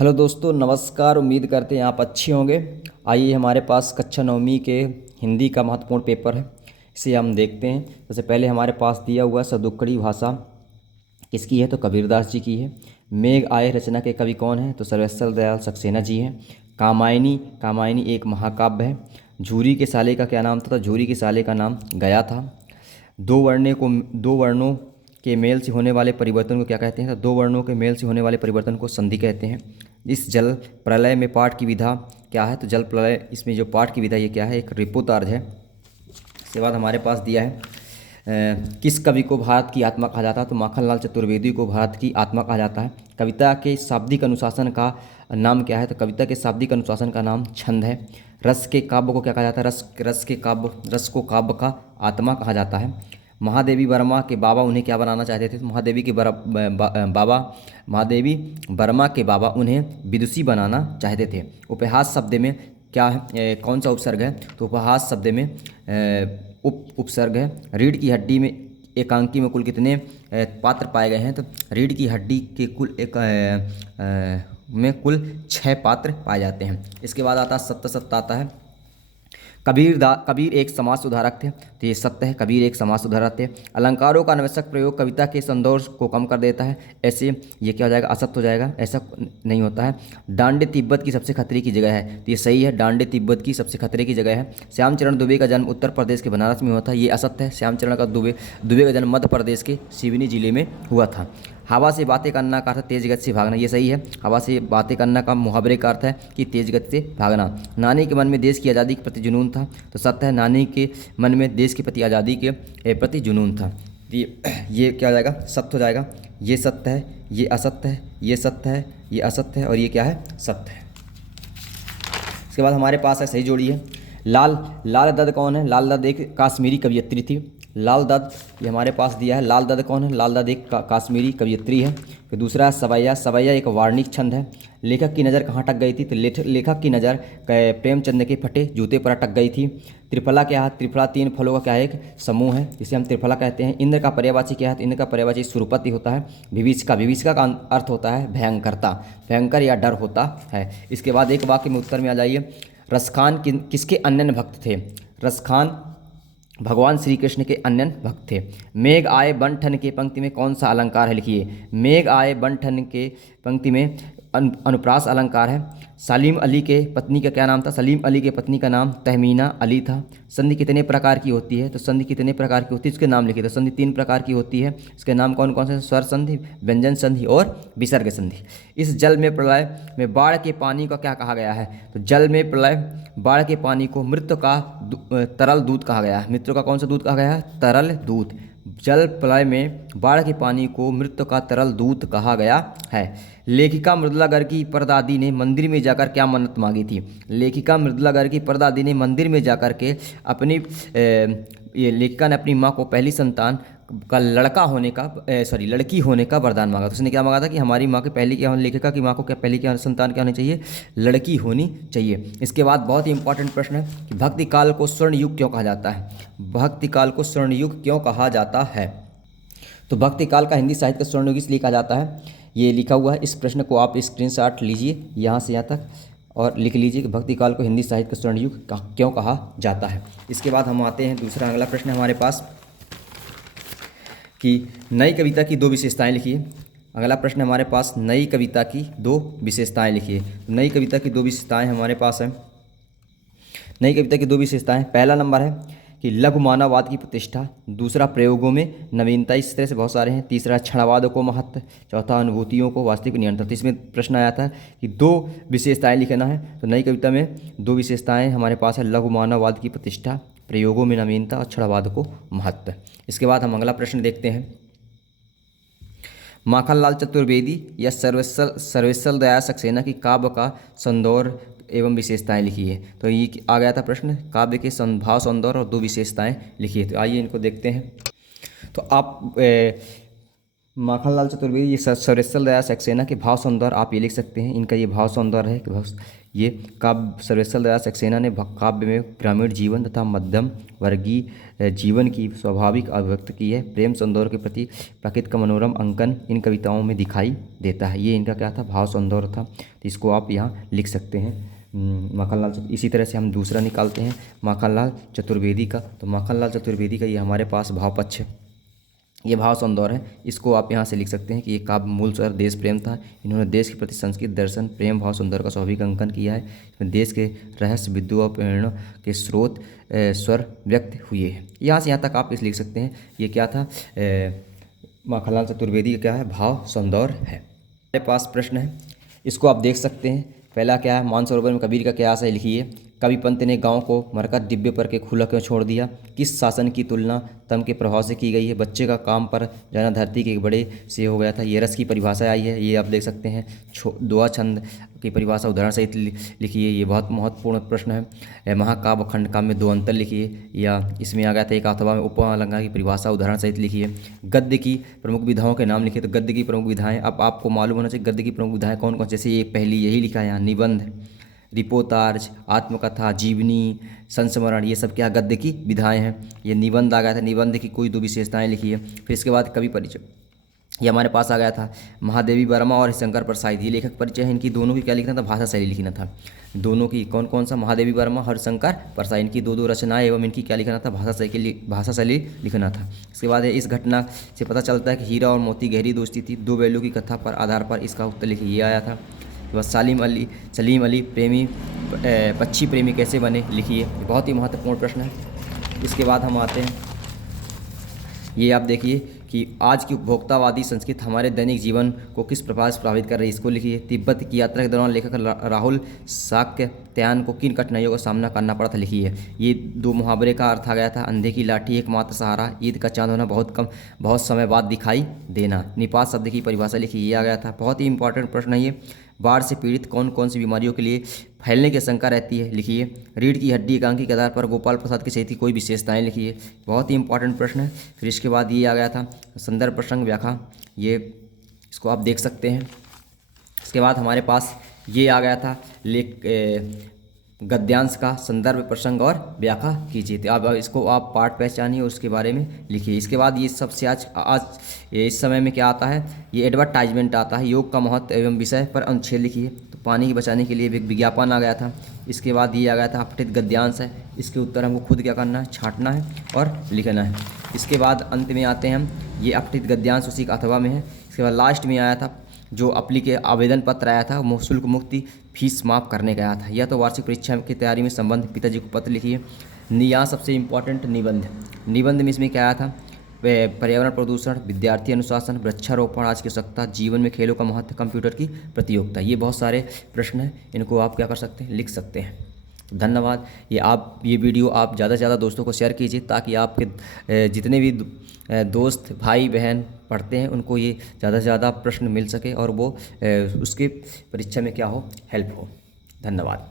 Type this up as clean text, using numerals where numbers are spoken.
Hello दोस्तों, नमस्कार। उम्मीद करते हैं आप अच्छे होंगे। आइए, हमारे पास कक्षा नौवीं के हिंदी का महत्वपूर्ण पेपर है, इसे हम देखते हैं। सबसे पहले हमारे पास दिया हुआ सदुक्कड़ी भाषा किसकी है, तो कबीरदास जी की है। मेघ आए रचना के कवि कौन है, तो सर्वश्री दयाल सक्सेना जी हैं। कामायनी, कामायनी एक महाकाव्य है। झूरी के साले का क्या नाम था, तो झूरी के साले का नाम गया था। दो वर्णों के मेल से होने वाले परिवर्तन को क्या कहते हैं, तो दो वर्णों के मेल से होने वाले परिवर्तन को संधि कहते हैं। इस जल प्रलय में पाठ की विधा क्या है, तो जल प्रलय इसमें जो पाठ की विधा ये क्या है, एक रिपुतार्ज है। इसके बाद हमारे पास दिया है किस कवि को भारत की आत्मा कहा जाता है, तो माखनलाल चतुर्वेदी को भारत की आत्मा कहा जाता है। कविता के शाब्दिक अनुशासन का नाम क्या है, तो कविता के शाब्दिक अनुशासन का नाम छंद है। रस के काव्य को क्या कहा जाता है, रस को काव्य का आत्मा कहा जाता है। महादेवी वर्मा के बाबा उन्हें क्या बनाना चाहते थे, तो महादेवी वर्मा के बाबा उन्हें विदुषी बनाना चाहते थे। उपहास शब्द में क्या है, कौन सा उपसर्ग है, तो उपहास शब्द में उपसर्ग है। रीढ़ की हड्डी में एकांकी में कुल कितने पात्र पाए गए हैं, तो रीढ़ की हड्डी के में कुल 6 पात्र पाए जाते हैं। इसके बाद आता है सत्य। सत्य आता है कबीर एक समाज सुधारक थे, तो ये सत्य है, कबीर एक समाज सुधारक थे। अलंकारों का अनावश्यक प्रयोग कविता के सौंदर्य को कम कर देता है, ऐसे ये क्या हो जाएगा, असत्य हो जाएगा, ऐसा नहीं होता है। डांडे तिब्बत की सबसे खतरे की जगह है, तो ये सही है, डांडे तिब्बत की सबसे खतरे की जगह है। श्यामचरण दुबे का जन्म उत्तर प्रदेश के बनारस में हुआ था, ये असत्य है। श्यामचरण का दुबे का जन्म मध्य प्रदेश के सिवनी जिले में हुआ था। हवा से बातें करना का अर्थ है तेज गति से भागना, ये सही है। हवा से बातें करना का मुहावरे का अर्थ है कि तेज गति से भागना। नानी के मन में देश की आज़ादी के प्रति जुनून था, तो सत्य है, नानी के मन में देश के प्रति आज़ादी के प्रति जुनून था। ये क्या हो जाएगा, सत्य हो जाएगा। ये सत्य है, ये असत्य है, ये सत्य है, ये असत्य है, और ये क्या है, सत्य है। इसके बाद हमारे पास है सही जोड़ी है। लाल दत्त कौन है, लाल दत्त एक काश्मीरी कवियत्री थी। लाल दत्त ये हमारे पास दिया है, लाल दत्त कौन है, लाल दत्त एक काश्मीरी कवियत्री है। फिर दूसरा है सवैया। सवैया एक वार्णिक छंद है। लेखक की नज़र कहाँ अटक गई थी, तो लेखक की नज़र प्रेमचंद के फटे जूते पर अटक गई थी। त्रिफला क्या है, त्रिफला 3 फलों का क्या है, एक समूह है, जिसे हम त्रिफला कहते हैं। इंद्र का पर्यायवाची क्या है, तो इंद्र का पर्यायवाची सुरपति होता है। विभीषिका का अर्थ होता है भयंकरता, भयंकर या डर होता है। इसके बाद एक वाक्य में उत्तर में आ जाइए। रसखान किसके अनन्य भक्त थे, रसखान भगवान श्री कृष्ण के अनन्य भक्त थे। मेघ आए बन ठन के पंक्ति में कौन सा अलंकार है, लिखिए। मेघ आए बन ठन के पंक्ति में अनुप्रास अलंकार है। सलीम अली के पत्नी का क्या नाम था, सलीम अली के पत्नी का नाम तहमीना अली था। संधि कितने प्रकार की होती है, तो संधि कितने प्रकार की होती है, इसके नाम लिखिए। तो संधि 3 प्रकार की होती है, इसके नाम कौन कौन से, स्वर संधि, व्यंजन संधि और विसर्ग संधि। इस जल में प्रलय में बाढ़ के पानी का क्या कहा गया है, तो जल में प्रलय बाढ़ के पानी को मृत्यु का तरल दूध कहा गया है। मृत्यु का कौन सा दूध कहा गया है, तरल दूध। जल प्रलय में बाढ़ के पानी को मृत्यु का तरल दूध कहा गया है। लेखिका मृदुला गर्ग की परदादी ने मंदिर में जाकर क्या मन्नत मांगी थी, लेखिका मृदुला गर्ग की परदादी ने मंदिर में जाकर के ये लेखिका ने अपनी माँ को पहली संतान का लड़की होने का वरदान मांगा। तो उसने क्या मांगा था कि हमारी माँ के पहली क्या, लेखिका की माँ को क्या पहली क्या संतान क्या होनी चाहिए, लड़की होनी चाहिए। इसके बाद बहुत ही इंपॉर्टेंट प्रश्न है कि भक्ति काल को स्वर्ण युग क्यों कहा जाता है, भक्ति काल को स्वर्ण युग क्यों कहा जाता है। तो भक्ति काल का हिंदी साहित्य का स्वर्ण युग इसलिए कहा जाता है, ये लिखा हुआ है। इस प्रश्न को आप स्क्रीनशॉट लीजिए यहाँ से यहाँ तक और लिख लीजिए कि भक्ति काल को हिंदी साहित्य का स्वर्ण युग क्यों कहा जाता है। इसके बाद हम आते हैं दूसरा अगला प्रश्न हमारे पास कि नई कविता की 2 विशेषताएं लिखिए। अगला प्रश्न हमारे पास नई कविता की 2 विशेषताएं लिखिए। नई कविता की 2 विशेषताएं हमारे पास है। नई कविता की 2 विशेषताएं, पहला नंबर है कि लघु मानववाद की प्रतिष्ठा, दूसरा प्रयोगों में नवीनता, इस तरह से बहुत सारे हैं। तीसरा क्षणवाद को महत्व, चौथा अनुभूतियों को वास्तविक नियंत्रण। तो इसमें प्रश्न आया था कि 2 विशेषताएं लिखना है, तो नई कविता में 2 विशेषताएं हमारे पास है, लघु मानववाद की प्रतिष्ठा, प्रयोगों में नवीनता और क्षणवाद को महत्व। इसके बाद हम अगला प्रश्न देखते हैं। माखनलाल चतुर्वेदी या सर्वेश्वर दयाल सक्सेना की काव्य का सौंदर्य एवं विशेषताएं लिखिए। तो ये आ गया था प्रश्न, काव्य के भाव सौंदर्य और 2 विशेषताएं लिखिए। तो आइए इनको देखते हैं। तो आप माखनलाल चतुर्वेदी, ये सर्वेश्वर दयाल सक्सेना के भाव सौंदर्य आप ये लिख सकते हैं। इनका ये भाव सौंदर्य है कि ये काव्य सर्वेश्वर दयाल सक्सेना ने काव्य में ग्रामीण जीवन तथा मध्यम वर्गीय जीवन की स्वाभाविक अभिव्यक्ति की है। प्रेम सौंदर्य के प्रति प्रकृति का मनोरम अंकन इन कविताओं में दिखाई देता है। ये इनका क्या था, भाव सौंदर्य था। तो इसको आप यहाँ लिख सकते हैं माखनलाल। इसी तरह से हम दूसरा निकालते हैं माखनलाल चतुर्वेदी का। तो माखनलाल चतुर्वेदी का ये हमारे पास भाव पक्ष है, ये भाव सौंदर्य है। इसको आप यहाँ से लिख सकते हैं कि ये काव्य मूल स्वर देश प्रेम था। इन्होंने देश के प्रति संस्कृत दर्शन प्रेम भाव सौंदर्य का स्वाभाविक अंकन किया है। इसमें देश के रहस्य विद्या और प्रेरणा के स्रोत स्वर व्यक्त हुए हैं। यहाँ से यहाँ तक आप इस लिख सकते हैं। ये क्या था, माखनलाल चतुर्वेदी का क्या है, भाव सौंदर्य है। हमारे पास प्रश्न है, इसको आप देख सकते हैं। पहला क्या है, मानसरोवर में कबीर का क्या आशय लिखिए। कवि पंत ने गांव को मरकत दिव्य पर के खुला क्यों छोड़ दिया। किस शासन की तुलना तम के प्रभाव से की गई है। बच्चे का काम पर जाना धरती के एक बड़े से हो गया था। ये रस की परिभाषा आई है, ये आप देख सकते हैं। दुआ छंद की परिभाषा उदाहरण सहित लिखिए, ये बहुत महत्वपूर्ण प्रश्न है। महाकाव्य खंड काव्य में 2 अंतर लिखिए, या इसमें आ गया था एक अथवा में उपअलंकार की परिभाषा उदाहरण सहित लिखिए। गद्य की प्रमुख विधाओं के नाम लिखिए। तो गद्य की प्रमुख विधाएँ अब आपको मालूम होना चाहिए गद्य की प्रमुख विधाएँ कौन कौन। जैसे ये पहली यही लिखा है यहाँ, निबंध, रिपोर्तार्ज, आत्मकथा, जीवनी, संस्मरण, ये सब क्या गद्य की विधाएं हैं। ये निबंध आ गया था, निबंध की कोई 2 विशेषताएं लिखी है। फिर इसके बाद कवि परिचय, ये हमारे पास आ गया था। महादेवी वर्मा और शंकर प्रसाद, ये लेखक परिचय है। इनकी दोनों की क्या लिखना था, भाषा शैली लिखना था। दोनों की कौन कौन सा, महादेवी वर्मा और शंकर प्रसाद, इनकी 2 रचनाएं एवं इनकी क्या लिखना था, भाषा शैली लिखना था। इसके बाद इस घटना से पता चलता है कि हीरा और मोती गहरी दोस्ती थी। 2 बैलों की कथा पर आधार पर इसका उत्तर लिखिए, ये आया था। तो सलीम अली प्रेमी पक्षी प्रेमी कैसे बने, लिखिए। बहुत ही महत्वपूर्ण प्रश्न है। इसके बाद हम आते हैं, ये आप देखिए कि आज की उपभोक्तावादी संस्कृति हमारे दैनिक जीवन को किस प्रकार से प्रभावित कर रही है, इसको लिखिए। तिब्बत की यात्रा के दौरान लेखक राहुल साक्यत्यायन को किन कठिनाइयों का सामना करना पड़ा था, लिखिए। ये 2 मुहावरे का अर्थ आ गया था। अंधे की लाठी एकमात्र सहारा, ईद का चांद होना, बहुत समय बाद दिखाई देना। निपात शब्द की परिभाषा लिखिए, ये आ गया था। बहुत ही इंपॉर्टेंट प्रश्न है ये। बाढ़ से पीड़ित कौन कौन सी बीमारियों के लिए फैलने की शंका रहती है, लिखिए। रीढ़ की हड्डी एकांकी के आधार पर गोपाल प्रसाद की सहित कोई विशेषताएं, लिखिए। बहुत ही इंपॉर्टेंट प्रश्न है। फिर इसके बाद ये आ गया था संदर्भ प्रसंग व्याख्या, ये इसको आप देख सकते हैं। इसके बाद हमारे पास ये आ गया था गद्यांश का संदर्भ प्रसंग और व्याख्या कीजिए। तो अब इसको आप पाठ पहचानिए और उसके बारे में लिखिए। इसके बाद ये सबसे आज इस समय में क्या आता है, ये एडवर्टाइजमेंट आता है। योग का महत्व एवं विषय पर अनुच्छेद लिखिए। तो पानी की बचाने के लिए एक विज्ञापन आ गया था। इसके बाद ये आ गया था अपठित गद्यांश है। इसके उत्तर हमको खुद क्या करना है, छांटना है और लिखना है। इसके बाद अंत में आते हैं हम, ये अपठित गद्यांश उसी का अथवा में है। इसके बाद लास्ट में आया था जो आवेदन पत्र आया था, वो शुल्क मुक्ति फीस माफ़ करने का आया था। या तो वार्षिक परीक्षा की तैयारी में संबंध पिताजी को पत्र लिखिए। यहाँ सबसे इम्पोर्टेंट निबंध में इसमें क्या आया था, पर्यावरण प्रदूषण, विद्यार्थी अनुशासन, वृक्षारोपण, आज की आवश्यकता, जीवन में खेलों का महत्व, कंप्यूटर की प्रतियोगिता। ये बहुत सारे प्रश्न हैं, इनको आप क्या कर सकते हैं, लिख सकते हैं। धन्यवाद। ये वीडियो आप ज़्यादा से ज़्यादा दोस्तों को शेयर कीजिए ताकि आपके जितने भी दोस्त भाई बहन पढ़ते हैं उनको ये ज़्यादा से ज़्यादा प्रश्न मिल सके और वो उसके परीक्षा में क्या हो, हेल्प हो। धन्यवाद।